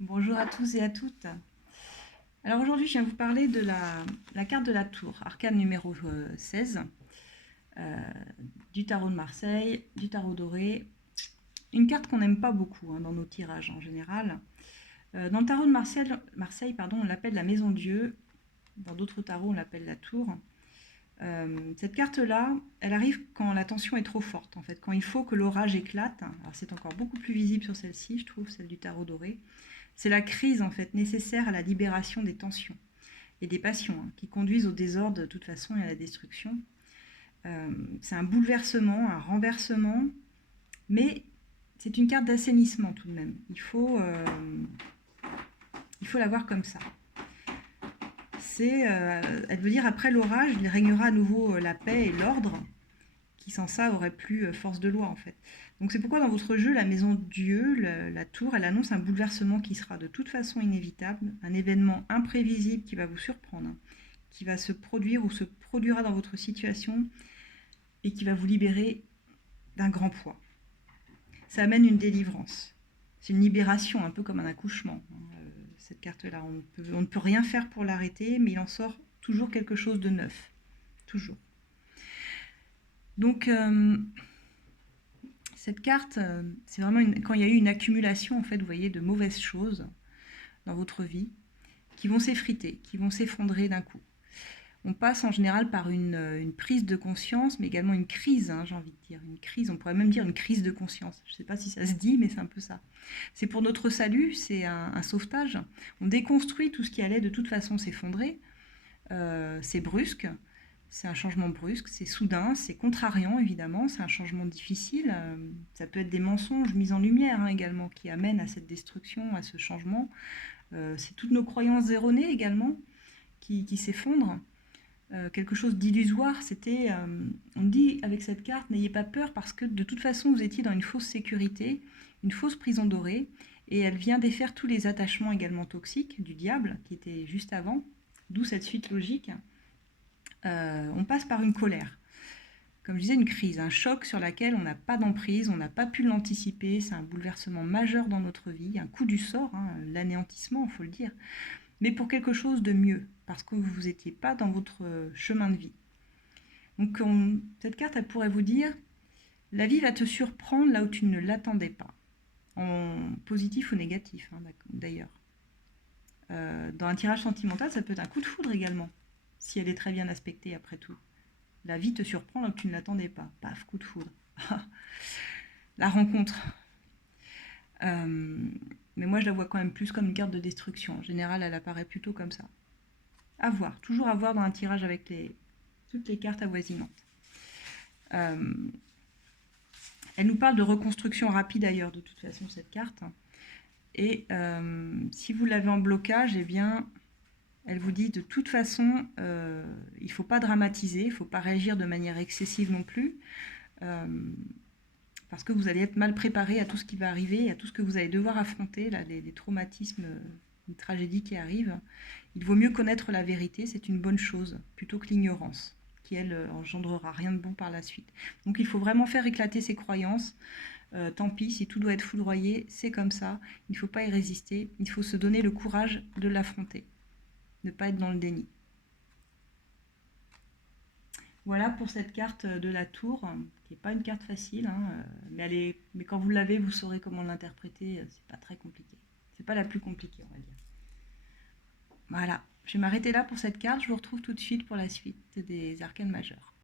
Bonjour à tous et à toutes. Alors aujourd'hui, je viens vous parler de la carte de la Tour, arcane numéro 16, du tarot de Marseille, du tarot doré. Une carte qu'on n'aime pas beaucoup dans nos tirages en général. Dans le tarot de Marseille, on l'appelle la Maison Dieu. Dans d'autres tarots, on l'appelle la Tour. Cette carte-là, elle arrive quand la tension est trop forte, en fait, quand il faut que l'orage éclate. Alors c'est encore beaucoup plus visible sur celle-ci, je trouve, celle du tarot doré. C'est la crise, en fait, nécessaire à la libération des tensions et des passions, qui conduisent au désordre de toute façon et à la destruction. C'est un bouleversement, un renversement, mais c'est une carte d'assainissement tout de même. Il faut la voir comme ça. Elle veut dire après l'orage, il régnera à nouveau la paix et l'ordre, qui sans ça aurait plus force de loi en fait. Donc c'est pourquoi dans votre jeu, la maison Dieu, la tour, elle annonce un bouleversement qui sera de toute façon inévitable, un événement imprévisible qui va vous surprendre, qui va se produire ou se produira dans votre situation et qui va vous libérer d'un grand poids. Ça amène une délivrance. C'est une libération, un peu comme un accouchement. Cette carte-là, on ne peut rien faire pour l'arrêter, mais il en sort toujours quelque chose de neuf. Toujours. Donc, cette carte, c'est vraiment quand il y a eu une accumulation, en fait, vous voyez, de mauvaises choses dans votre vie qui vont s'effriter, qui vont s'effondrer d'un coup. On passe en général par une prise de conscience, mais également une crise, j'ai envie de dire. Une crise, on pourrait même dire une crise de conscience. Je ne sais pas si ça se dit, mais c'est un peu ça. C'est pour notre salut, c'est un sauvetage. On déconstruit tout ce qui allait de toute façon s'effondrer. C'est brusque. C'est un changement brusque, c'est soudain, c'est contrariant évidemment, c'est un changement difficile. Ça peut être des mensonges mis en lumière également qui amènent à cette destruction, à ce changement. C'est toutes nos croyances erronées également qui s'effondrent. Quelque chose d'illusoire, on dit avec cette carte, n'ayez pas peur parce que de toute façon vous étiez dans une fausse sécurité, une fausse prison dorée, et elle vient défaire tous les attachements également toxiques du diable qui était juste avant, d'où cette suite logique. On passe par une colère. Comme je disais, une crise, un choc sur laquelle on n'a pas d'emprise, on n'a pas pu l'anticiper, c'est un bouleversement majeur dans notre vie, un coup du sort, l'anéantissement, il faut le dire, mais pour quelque chose de mieux, parce que vous n'étiez pas dans votre chemin de vie. Donc cette carte, elle pourrait vous dire, la vie va te surprendre là où tu ne l'attendais pas, en positif ou négatif d'ailleurs. Dans un tirage sentimental, ça peut être un coup de foudre également, si elle est très bien aspectée après tout. La vie te surprend là où tu ne l'attendais pas. Paf, coup de foudre. La rencontre. Mais moi, je la vois quand même plus comme une carte de destruction. En général, elle apparaît plutôt comme ça. À voir. Toujours à voir dans un tirage avec toutes les cartes avoisinantes. Elle nous parle de reconstruction rapide d'ailleurs, de toute façon, cette carte. Et si vous l'avez en blocage, eh bien, elle vous dit de toute façon, il ne faut pas dramatiser, il ne faut pas réagir de manière excessive non plus, parce que vous allez être mal préparé à tout ce qui va arriver, à tout ce que vous allez devoir affronter, là, les traumatismes, les tragédies qui arrivent. Il vaut mieux connaître la vérité, c'est une bonne chose, plutôt que l'ignorance, qui elle engendrera rien de bon par la suite. Donc il faut vraiment faire éclater ses croyances. Tant pis, si tout doit être foudroyé, c'est comme ça, il ne faut pas y résister, il faut se donner le courage de l'affronter. Ne pas être dans le déni. Voilà pour cette carte de la tour, qui n'est pas une carte facile, mais quand vous l'avez, vous saurez comment l'interpréter, c'est pas très compliqué. C'est pas la plus compliquée, on va dire. Voilà, je vais m'arrêter là pour cette carte, je vous retrouve tout de suite pour la suite des arcanes majeures.